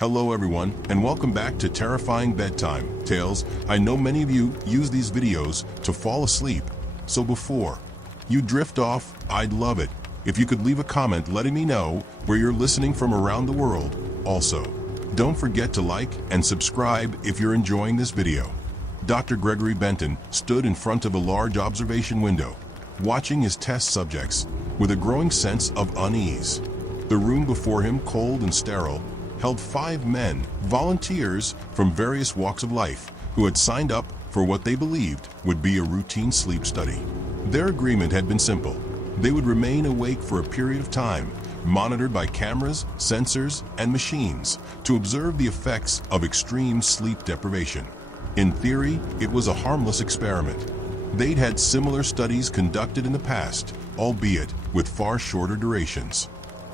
Hello everyone, and welcome back to Terrifying Bedtime Tales. I know many of you use these videos to fall asleep, so before you drift off, I'd love it if you could leave a comment letting me know where you're listening from around the world. Also, don't forget to like and subscribe if you're enjoying this video. Dr. Gregory Benton stood in front of a large observation window, watching his test subjects with a growing sense of unease. The room before him, cold and sterile, held 5 men, volunteers from various walks of life, who had signed up for what they believed would be a routine sleep study. Their agreement had been simple. They would remain awake for a period of time, monitored by cameras, sensors, and machines, to observe the effects of extreme sleep deprivation. In theory, it was a harmless experiment. They'd had similar studies conducted in the past, albeit with far shorter durations.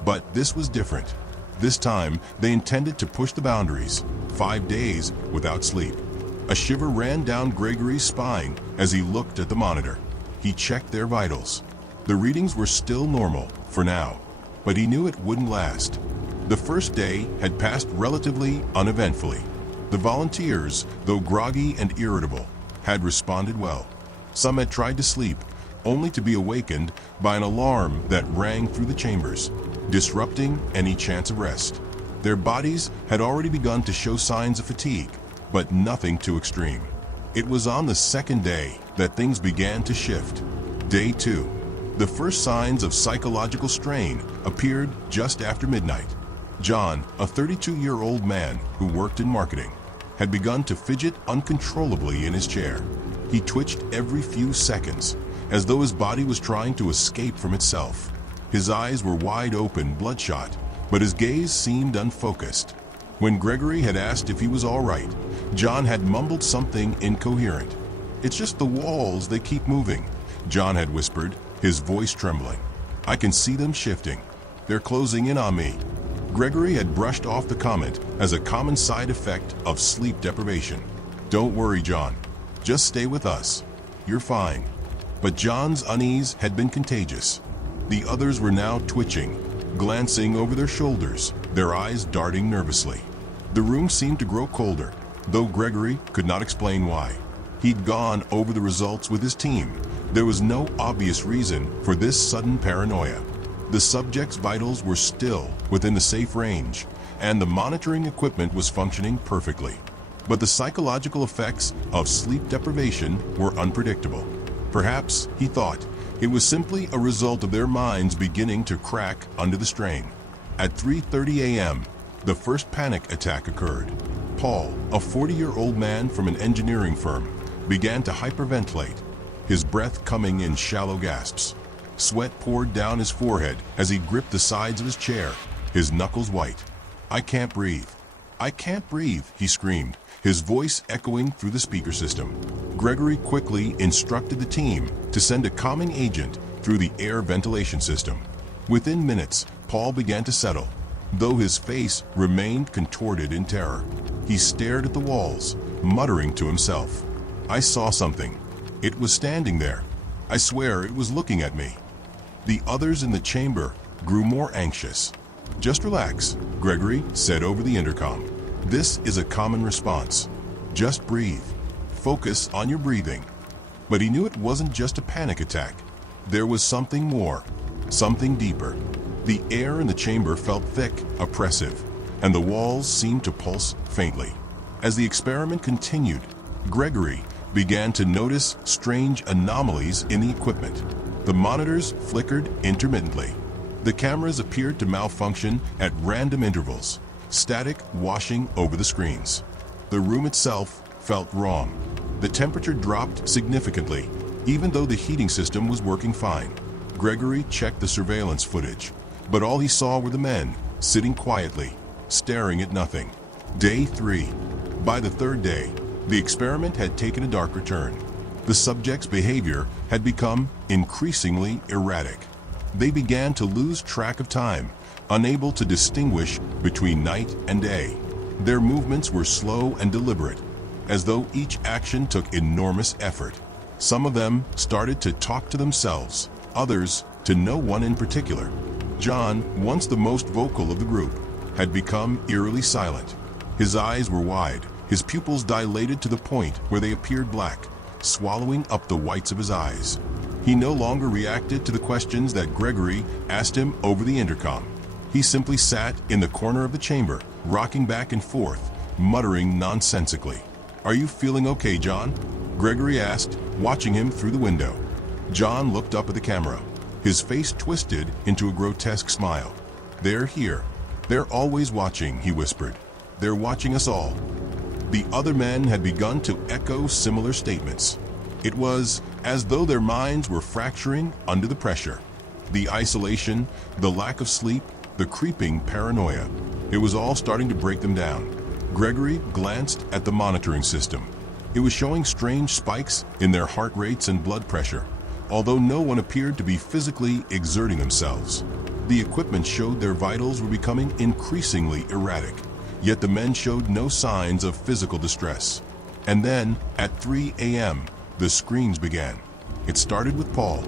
But this was different. This time, they intended to push the boundaries. 5 days without sleep. A shiver ran down Gregory's spine as he looked at the monitor. He checked their vitals. The readings were still normal for now, but he knew it wouldn't last. The first day had passed relatively uneventfully. The volunteers, though groggy and irritable, had responded well. Some had tried to sleep, only to be awakened by an alarm that rang through the chambers, disrupting any chance of rest. Their bodies had already begun to show signs of fatigue, but nothing too extreme. It was on the second day that things began to shift. Day 2. The first signs of psychological strain appeared just after midnight. John, a 32-year-old man who worked in marketing, had begun to fidget uncontrollably in his chair. He twitched every few seconds, as though his body was trying to escape from itself. His eyes were wide open, bloodshot, but his gaze seemed unfocused. When Gregory had asked if he was all right, John had mumbled something incoherent. "It's just the walls, they keep moving," John had whispered, his voice trembling. "I can see them shifting. They're closing in on me." Gregory had brushed off the comment as a common side effect of sleep deprivation. "Don't worry, John. Just stay with us. You're fine." But John's unease had been contagious. The others were now twitching, glancing over their shoulders, their eyes darting nervously. The room seemed to grow colder, though Gregory could not explain why. He'd gone over the results with his team. There was no obvious reason for this sudden paranoia. The subjects' vitals were still within the safe range, and the monitoring equipment was functioning perfectly. But the psychological effects of sleep deprivation were unpredictable. Perhaps, he thought, it was simply a result of their minds beginning to crack under the strain. At 3:30 a.m., the first panic attack occurred. Paul, a 40-year-old man from an engineering firm, began to hyperventilate, his breath coming in shallow gasps. Sweat poured down his forehead as he gripped the sides of his chair, his knuckles white. "I can't breathe. I can't breathe," he screamed, his voice echoing through the speaker system. Gregory quickly instructed the team to send a calming agent through the air ventilation system. Within minutes, Paul began to settle, though his face remained contorted in terror. He stared at the walls, muttering to himself. "I saw something. It was standing there. I swear it was looking at me." The others in the chamber grew more anxious. "Just relax," Gregory said over the intercom. "This is a common response. Just breathe. Focus on your breathing." But he knew it wasn't just a panic attack. There was something more, something deeper. The air in the chamber felt thick, oppressive, and the walls seemed to pulse faintly. As the experiment continued, Gregory began to notice strange anomalies in the equipment. The monitors flickered intermittently. The cameras appeared to malfunction at random intervals, static washing over the screens. The room itself felt wrong. The temperature dropped significantly, even though the heating system was working fine. Gregory checked the surveillance footage, but all he saw were the men, sitting quietly, staring at nothing. Day 3. By the third day, the experiment had taken a darker turn. The subjects' behavior had become increasingly erratic. They began to lose track of time, unable to distinguish between night and day. Their movements were slow and deliberate, as though each action took enormous effort. Some of them started to talk to themselves, others to no one in particular. John, once the most vocal of the group, had become eerily silent. His eyes were wide, his pupils dilated to the point where they appeared black, swallowing up the whites of his eyes. He no longer reacted to the questions that Gregory asked him over the intercom. He simply sat in the corner of the chamber, rocking back and forth, muttering nonsensically. "Are you feeling okay, John?" Gregory asked, watching him through the window. John looked up at the camera, his face twisted into a grotesque smile. "They're here. They're always watching," he whispered. "They're watching us all." The other men had begun to echo similar statements. It was as though their minds were fracturing under the pressure. The isolation, the lack of sleep, the creeping paranoia. It was all starting to break them down. Gregory glanced at the monitoring system. It was showing strange spikes in their heart rates and blood pressure, although no one appeared to be physically exerting themselves. The equipment showed their vitals were becoming increasingly erratic, yet the men showed no signs of physical distress. And then, at 3 a.m., the screams began. It started with Paul.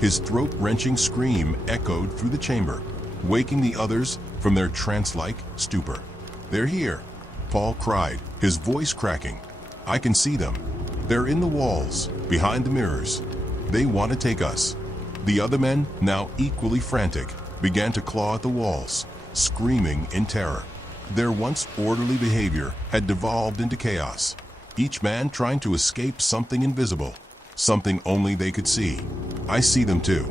His throat-wrenching scream echoed through the chamber, waking the others from their trance-like stupor. "They're here," Paul cried, his voice cracking. "I can see them. They're in the walls, behind the mirrors. They want to take us." The other men, now equally frantic, began to claw at the walls, screaming in terror. Their once orderly behavior had devolved into chaos, each man trying to escape something invisible, something only they could see. "I see them too,"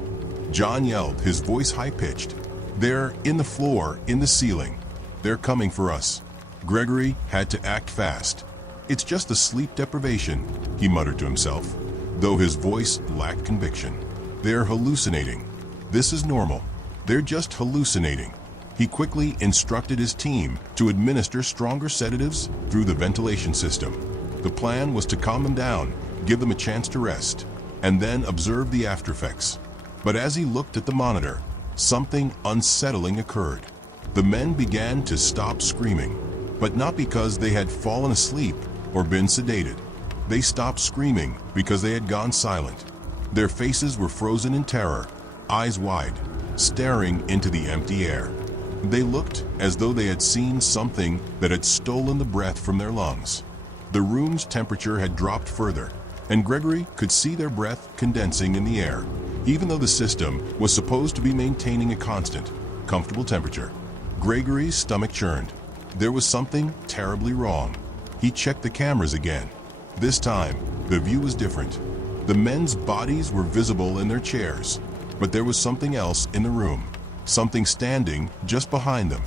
John yelled, his voice high-pitched. "They're in the floor, in the ceiling. They're coming for us." Gregory had to act fast. "It's just the sleep deprivation," he muttered to himself, though his voice lacked conviction. "They're hallucinating. This is normal. They're just hallucinating." He quickly instructed his team to administer stronger sedatives through the ventilation system. The plan was to calm them down, give them a chance to rest, and then observe the aftereffects. But as he looked at the monitor, something unsettling occurred. The men began to stop screaming, but not because they had fallen asleep or been sedated. They stopped screaming because they had gone silent. Their faces were frozen in terror, eyes wide, staring into the empty air. They looked as though they had seen something that had stolen the breath from their lungs. The room's temperature had dropped further, and Gregory could see their breath condensing in the air, even though the system was supposed to be maintaining a constant, comfortable temperature. Gregory's stomach churned. There was something terribly wrong. He checked the cameras again. This time, the view was different. The men's bodies were visible in their chairs, but there was something else in the room, something standing just behind them.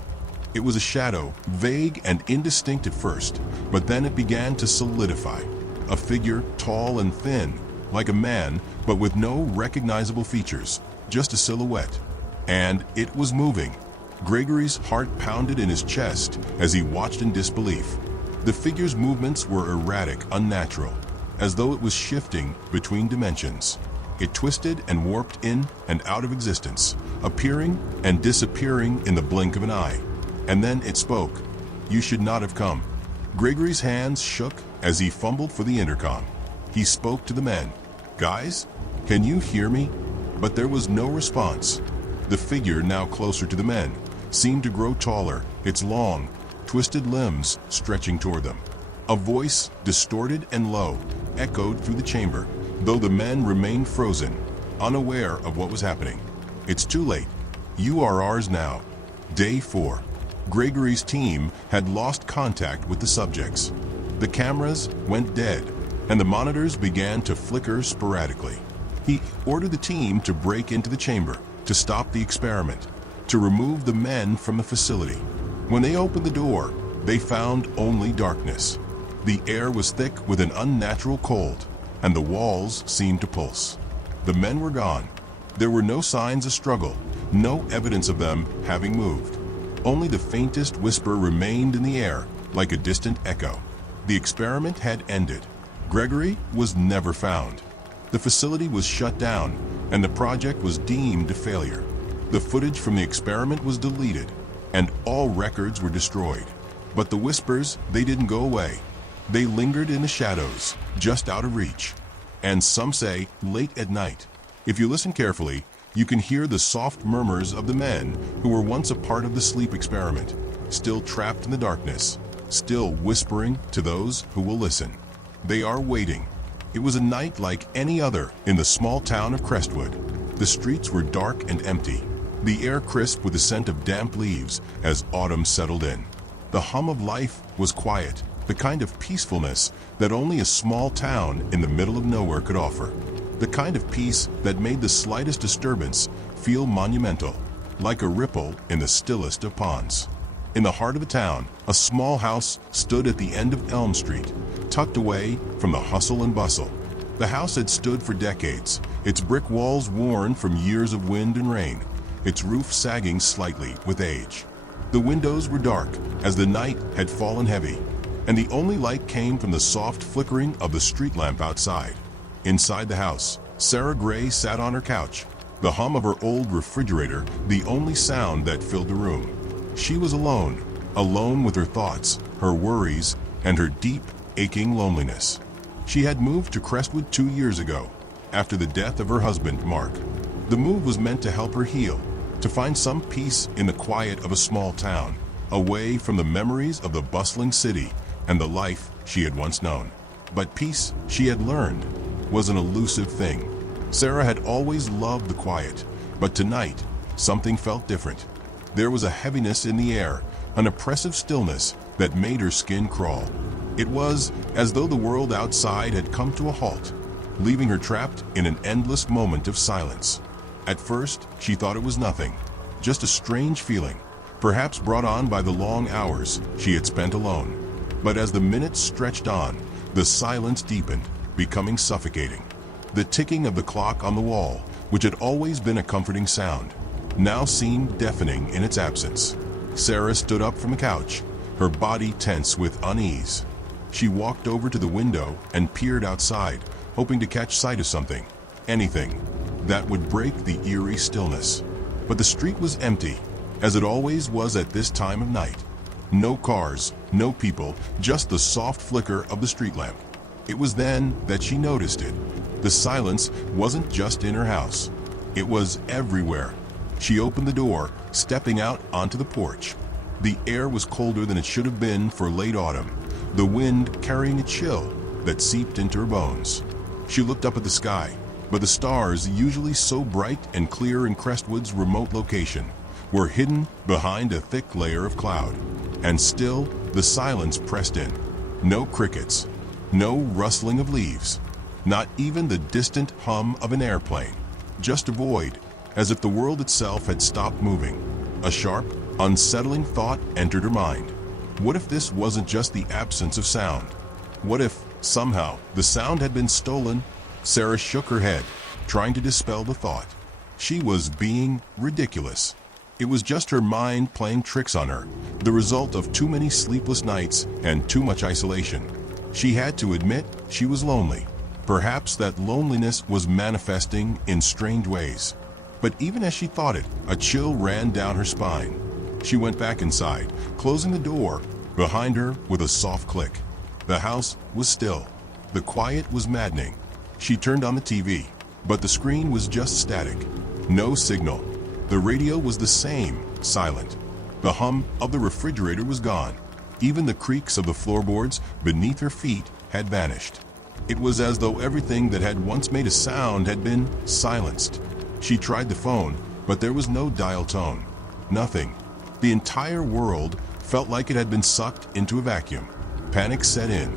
It was a shadow, vague and indistinct at first, but then it began to solidify. A figure tall and thin, like a man, but with no recognizable features, just a silhouette. And it was moving. Gregory's heart pounded in his chest as he watched in disbelief. The figure's movements were erratic, unnatural, as though it was shifting between dimensions. It twisted and warped in and out of existence, appearing and disappearing in the blink of an eye. And then it spoke. "You should not have come." Gregory's hands shook as he fumbled for the intercom. He spoke to the men. "Guys, can you hear me?" But there was no response. The figure, now closer to the men, seemed to grow taller, its long, twisted limbs stretching toward them. A voice, distorted and low, echoed through the chamber, though the men remained frozen, unaware of what was happening. "It's too late. You are ours now." Day 4. Gregory's team had lost contact with the subjects. The cameras went dead, and the monitors began to flicker sporadically. He ordered the team to break into the chamber, to stop the experiment, to remove the men from the facility. When they opened the door, they found only darkness. The air was thick with an unnatural cold, and the walls seemed to pulse. The men were gone. There were no signs of struggle, no evidence of them having moved. Only the faintest whisper remained in the air, like a distant echo. The experiment had ended. Gregory was never found. The facility was shut down, and the project was deemed a failure. The footage from the experiment was deleted, and all records were destroyed. But the whispers, they didn't go away. They lingered in the shadows, just out of reach. And some say, late at night. If you listen carefully, you can hear the soft murmurs of the men who were once a part of the sleep experiment. still trapped in the darkness, still whispering to those who will listen. They are waiting. It was a night like any other in the small town of Crestwood. The streets were dark and empty, the air crisp with the scent of damp leaves as autumn settled in. The hum of life was quiet, the kind of peacefulness that only a small town in the middle of nowhere could offer. The kind of peace that made the slightest disturbance feel monumental, like a ripple in the stillest of ponds. In the heart of the town, a small house stood at the end of Elm Street, tucked away from the hustle and bustle. The house had stood for decades, its brick walls worn from years of wind and rain, its roof sagging slightly with age. The windows were dark, as the night had fallen heavy, and the only light came from the soft flickering of the street lamp outside. Inside the house, Sarah Gray sat on her couch, the hum of her old refrigerator the only sound that filled the room. She was alone, alone with her thoughts, her worries, and her deep, aching loneliness. She had moved to Crestwood 2 years ago, after the death of her husband, Mark. The move was meant to help her heal, to find some peace in the quiet of a small town, away from the memories of the bustling city and the life she had once known. But peace, she had learned, was an elusive thing. Sarah had always loved the quiet, but tonight, something felt different. There was a heaviness in the air, an oppressive stillness that made her skin crawl. It was as though the world outside had come to a halt, leaving her trapped in an endless moment of silence. At first, she thought it was nothing, just a strange feeling, perhaps brought on by the long hours she had spent alone. But as the minutes stretched on, the silence deepened, becoming suffocating. The ticking of the clock on the wall, which had always been a comforting sound, now seemed deafening in its absence. Sarah stood up from the couch, her body tense with unease. She walked over to the window and peered outside, hoping to catch sight of something, anything, that would break the eerie stillness. But the street was empty, as it always was at this time of night. No cars, no people, just the soft flicker of the street lamp. It was then that she noticed it. The silence wasn't just in her house. It was everywhere. She opened the door, stepping out onto the porch. The air was colder than it should have been for late autumn, the wind carrying a chill that seeped into her bones. She looked up at the sky, but the stars, usually so bright and clear in Crestwood's remote location, were hidden behind a thick layer of cloud. And still, the silence pressed in. No crickets, no rustling of leaves, not even the distant hum of an airplane. Just a void, as if the world itself had stopped moving. A sharp, unsettling thought entered her mind. What if this wasn't just the absence of sound? What if, somehow, the sound had been stolen? Sarah shook her head, trying to dispel the thought. She was being ridiculous. It was just her mind playing tricks on her, the result of too many sleepless nights and too much isolation. She had to admit she was lonely. Perhaps that loneliness was manifesting in strange ways. But even as she thought it, a chill ran down her spine. She went back inside, closing the door behind her with a soft click. The house was still. The quiet was maddening. She turned on the TV, but the screen was just static. No signal. The radio was the same, silent. The hum of the refrigerator was gone. Even the creaks of the floorboards beneath her feet had vanished. It was as though everything that had once made a sound had been silenced. She tried the phone, but there was no dial tone. Nothing. The entire world felt like it had been sucked into a vacuum. Panic set in.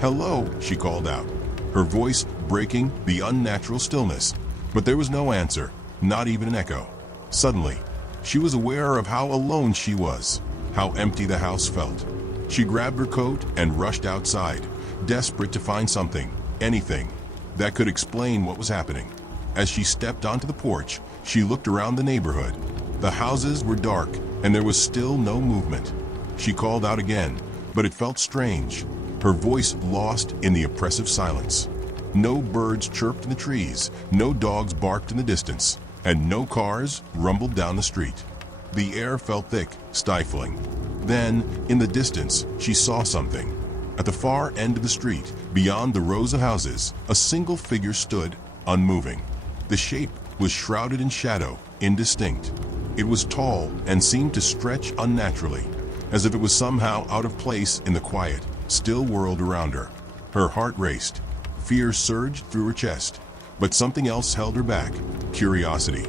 "Hello," she called out, her voice breaking the unnatural stillness. But there was no answer, not even an echo. Suddenly, she was aware of how alone she was, how empty the house felt. She grabbed her coat and rushed outside, desperate to find something, anything, that could explain what was happening. As she stepped onto the porch, she looked around the neighborhood. The houses were dark, and there was still no movement. She called out again, but it felt strange, her voice lost in the oppressive silence. No birds chirped in the trees, no dogs barked in the distance, and no cars rumbled down the street. The air felt thick, stifling. Then, in the distance, she saw something. At the far end of the street, beyond the rows of houses, a single figure stood, unmoving. The shape was shrouded in shadow, indistinct. It was tall and seemed to stretch unnaturally, as if it was somehow out of place in the quiet, still world around her. Her heart raced. Fear surged through her chest. But something else held her back: curiosity.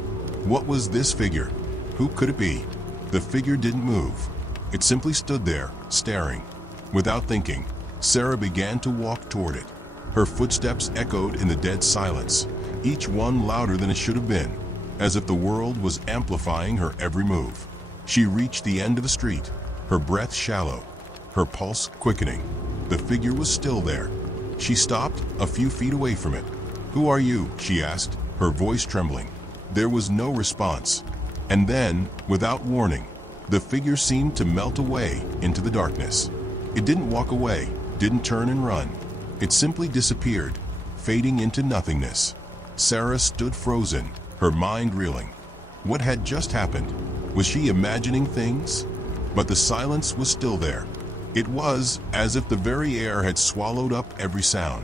What was this figure? Who could it be? The figure didn't move. It simply stood there, staring. Without thinking, Sarah began to walk toward it. Her footsteps echoed in the dead silence, each one louder than it should have been, as if the world was amplifying her every move. She reached the end of the street, her breath shallow, her pulse quickening. The figure was still there. She stopped a few feet away from it. "Who are you?" she asked, her voice trembling. There was no response. And then, without warning, the figure seemed to melt away into the darkness. It didn't walk away, didn't turn and run. It simply disappeared, fading into nothingness. Sarah stood frozen, her mind reeling. What had just happened? Was she imagining things? But the silence was still there. It was as if the very air had swallowed up every sound,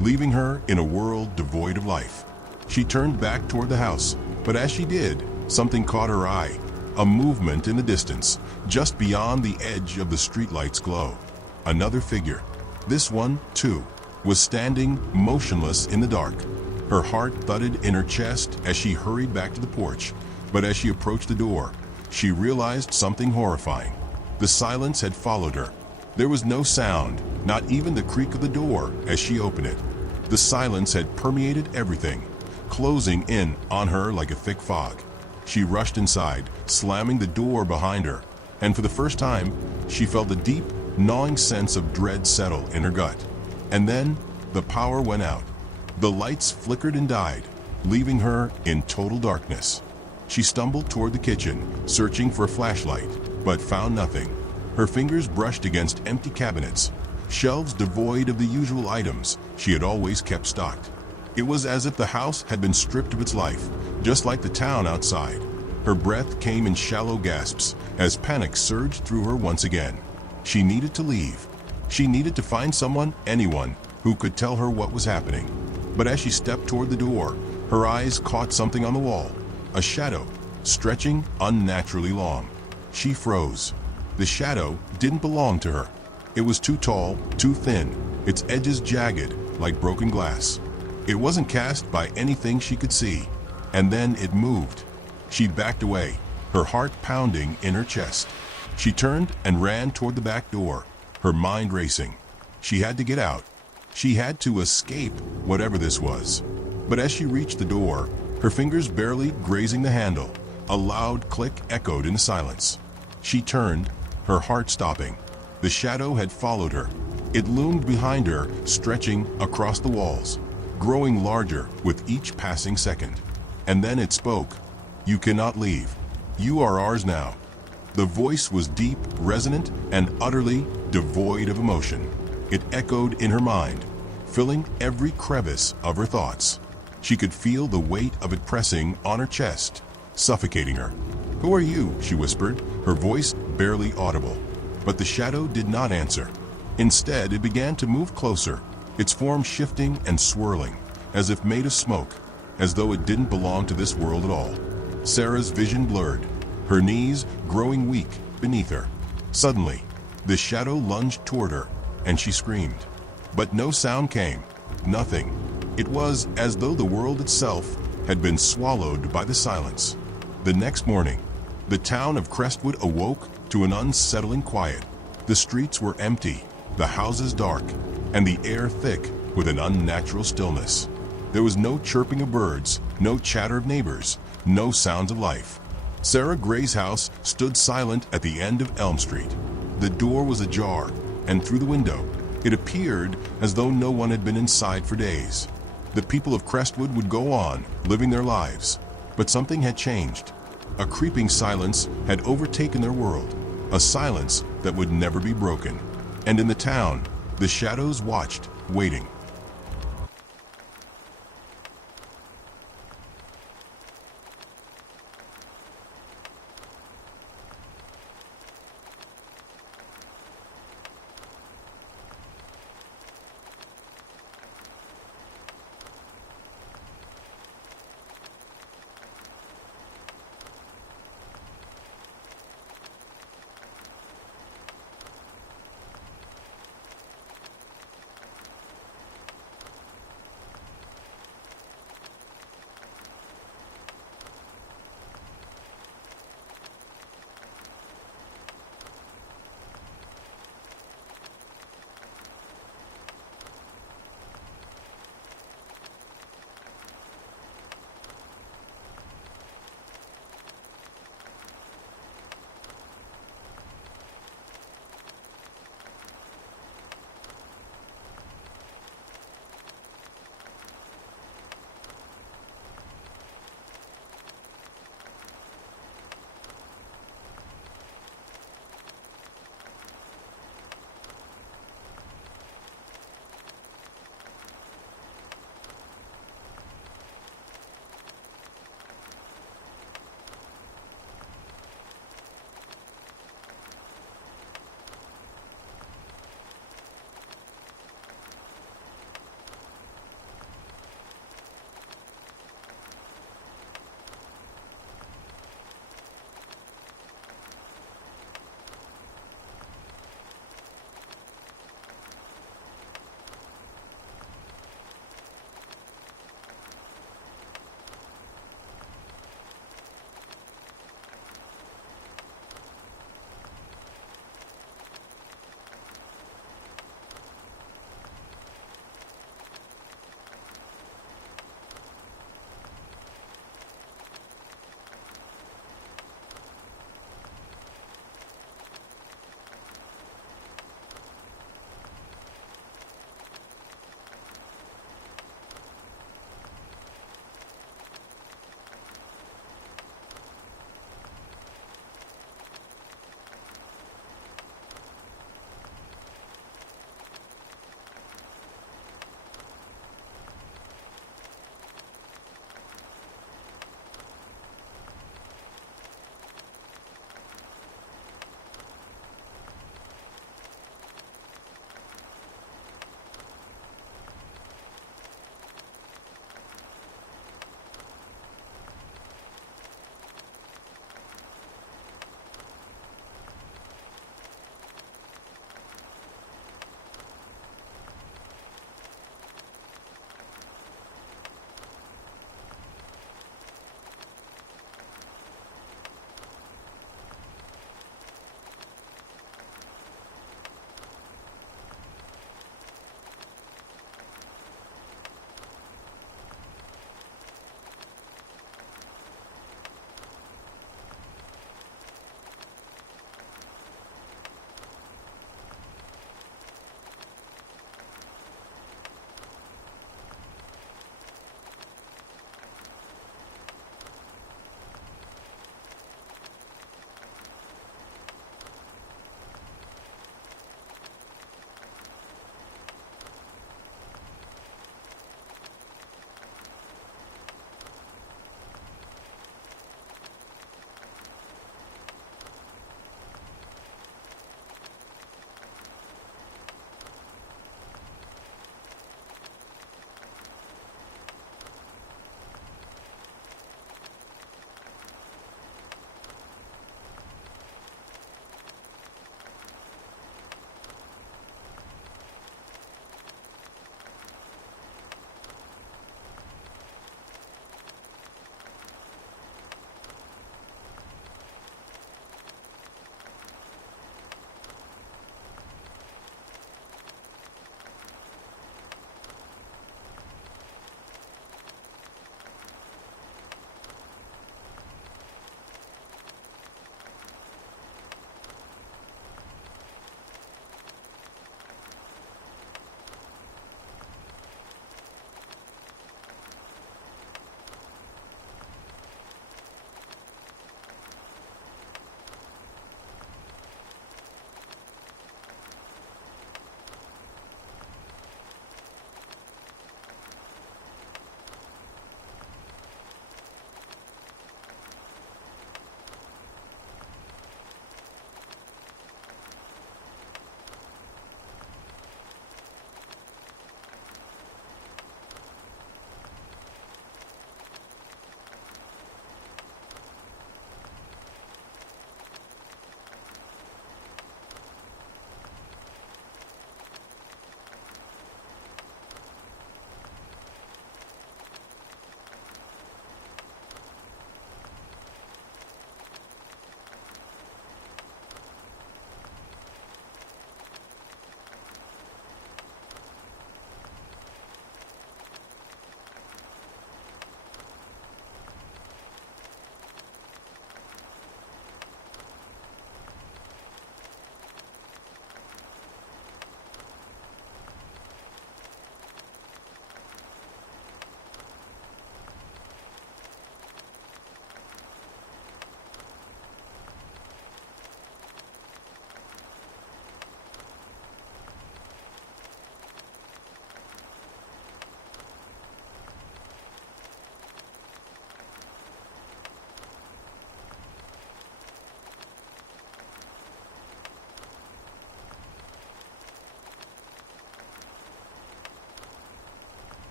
leaving her in a world devoid of life. She turned back toward the house, but as she did, something caught her eye. A movement in the distance, just beyond the edge of the streetlight's glow. Another figure. This one, too, was standing motionless in the dark. Her heart thudded in her chest as she hurried back to the porch, but as she approached the door, she realized something horrifying. The silence had followed her. There was no sound, not even the creak of the door as she opened it. The silence had permeated everything, closing in on her like a thick fog. She rushed inside, slamming the door behind her, and for the first time, she felt a deep, gnawing sense of dread settle in her gut. And then, the power went out. The lights flickered and died, leaving her in total darkness. She stumbled toward the kitchen, searching for a flashlight, but found nothing. Her fingers brushed against empty cabinets, shelves devoid of the usual items she had always kept stocked. It was as if the house had been stripped of its life, just like the town outside. Her breath came in shallow gasps as panic surged through her once again. She needed to leave. She needed to find someone, anyone, who could tell her what was happening. But as she stepped toward the door, her eyes caught something on the wall, a shadow, stretching unnaturally long. She froze. The shadow didn't belong to her. It was too tall, too thin, its edges jagged like broken glass. It wasn't cast by anything she could see. And then it moved. She backed away, her heart pounding in her chest. She turned and ran toward the back door, her mind racing. She had to get out. She had to escape whatever this was. But as she reached the door, her fingers barely grazing the handle, a loud click echoed in the silence. She turned, her heart stopping. The shadow had followed her. It loomed behind her, stretching across the walls, growing larger with each passing second. And then it spoke. "You cannot leave. You are ours now." The voice was deep, resonant, and utterly devoid of emotion. It echoed in her mind, filling every crevice of her thoughts. She could feel the weight of it pressing on her chest, suffocating her. "Who are you?" she whispered, her voice barely audible. But the shadow did not answer. Instead, it began to move closer, its form shifting and swirling, as if made of smoke, as though it didn't belong to this world at all. Sarah's vision blurred, her knees growing weak beneath her. Suddenly, the shadow lunged toward her, and she screamed. But no sound came, nothing. It was as though the world itself had been swallowed by the silence. The next morning, the town of Crestwood awoke to an unsettling quiet. The streets were empty, the houses dark, and the air thick with an unnatural stillness. There was no chirping of birds, no chatter of neighbors, no sounds of life. Sarah Gray's house stood silent at the end of Elm Street. The door was ajar, and through the window, it appeared as though no one had been inside for days. The people of Crestwood would go on, living their lives. But something had changed. A creeping silence had overtaken their world, a silence that would never be broken. And in the town, the shadows watched, waiting.